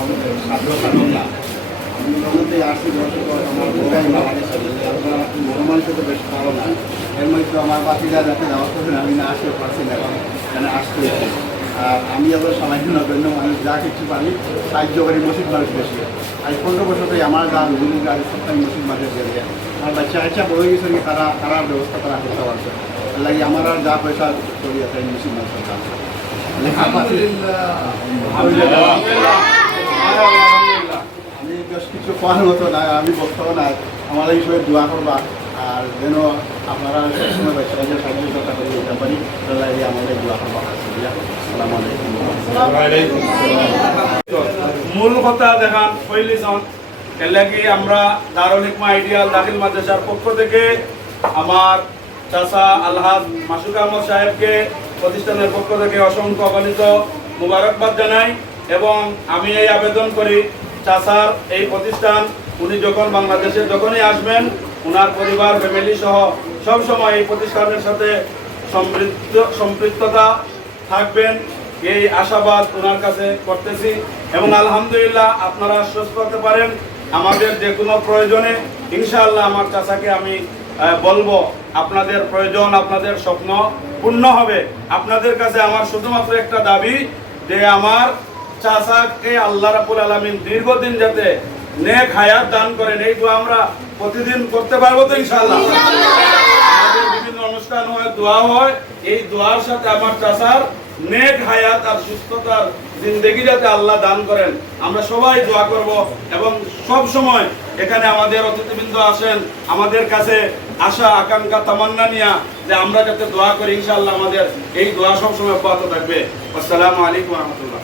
সাধ্য সাধন না। আমি মূলত আসছি বছর পর আমার বোকাই বাংলাদেশ বড় মানুষের তো বেশ ভালো না। এর মধ্যে আমার বাতিরা যাতে যাওয়া করবেন আমি না আসতে পারছি না, এখন এখানে আসতে হয়েছে। আর আমি আবার সামান্য নগণ্য মানুষ, যা কিছু পারি সাহায্য করি মসজিদ মানুষ বেশি। আজ 15 বছর থেকে আমার যা হুজুরের গাড়ি সপ্তাহে মসজিদ মানুষের দিয়ে আমার বাচ্চা কাচ্চা বড় গেছে তারা তারার ব্যবস্থা তারা করতে পারছে। লাগে আমার আর যা পয়সা করি আছে মসজিদ মানুষের কাজ আমি বেশ কিছু পাওয়ার মতো না, আমি বক্তব্য না, আমার এই সময় দোয়া করবা আর যেন আপনারা সবসময় বাচ্চারা যে সাহায্য করতে করে দিতে পারি লাগে আমাদের দোয়া করবা। আসসালামু আলাইকুম। মূল কথা দেখান পয়লিজন এর লাগি আমরা দারুল হিকমা আইডিয়াল দাখিল মাদ্রাসার পক্ষ থেকে আমার চাচা আলহাজ মাসুক আহমদ সাহেবকে প্রতিষ্ঠানের পক্ষ থেকে অসংখ্য অগণিত মুবারকবাদ জানাই এবং আমি এই আবেদন করি চাচার এই প্রতিষ্ঠান উনি যখন বাংলাদেশে যখনই আসবেন ওনার পরিবার ফ্যামিলি সহ সবসময় এই প্রতিষ্ঠানের সাথে সম্পৃক্ততা থাকবেন এই আশাবাদ ওনার কাছে করতেছি এবং আলহামদুলিল্লাহ আপনারা আশ্বস্ত করতে পারেন আমাদের যে কোনো প্রয়োজনে ইনশাআল্লাহ আমার চাচাকে আমি বলবো আপনাদের প্রয়োজন আপনাদের স্বপ্ন পূর্ণ হবে। আপনাদের কাছে আমার শুধুমাত্র একটা দাবি যে আমার চাচাকে আল্লাহ রাব্বুল আলামিন দীর্ঘদিন যাতে নেক হায়াত দান করেন, এই দোয়া আমরা প্রতিদিন করতে পারবো তো ইনশাআল্লাহ। আমাদের বিভিন্ন অনুষ্ঠান হয়, দোয়া হয়, এই দোয়ার সাথে আমার চাচার নেক হায়াত আর সুস্থতার জিন্দেগি যাতে আল্লাহ দান করেন আমরা সবাই দোয়া করব এবং সব সময় এখানে আমাদের অতিথিবৃন্দ আসেন আমাদের কাছে আশা আকাঙ্ক্ষা তামান্না নিয়ে যে আমরা যাতে দোয়া করি ইনশাআল্লাহ আমাদের এই দোয়া সব সময় অব্যাহত থাকবে। আসসালামু আলাইকুম ওয়া রাহমাতুল্লাহ।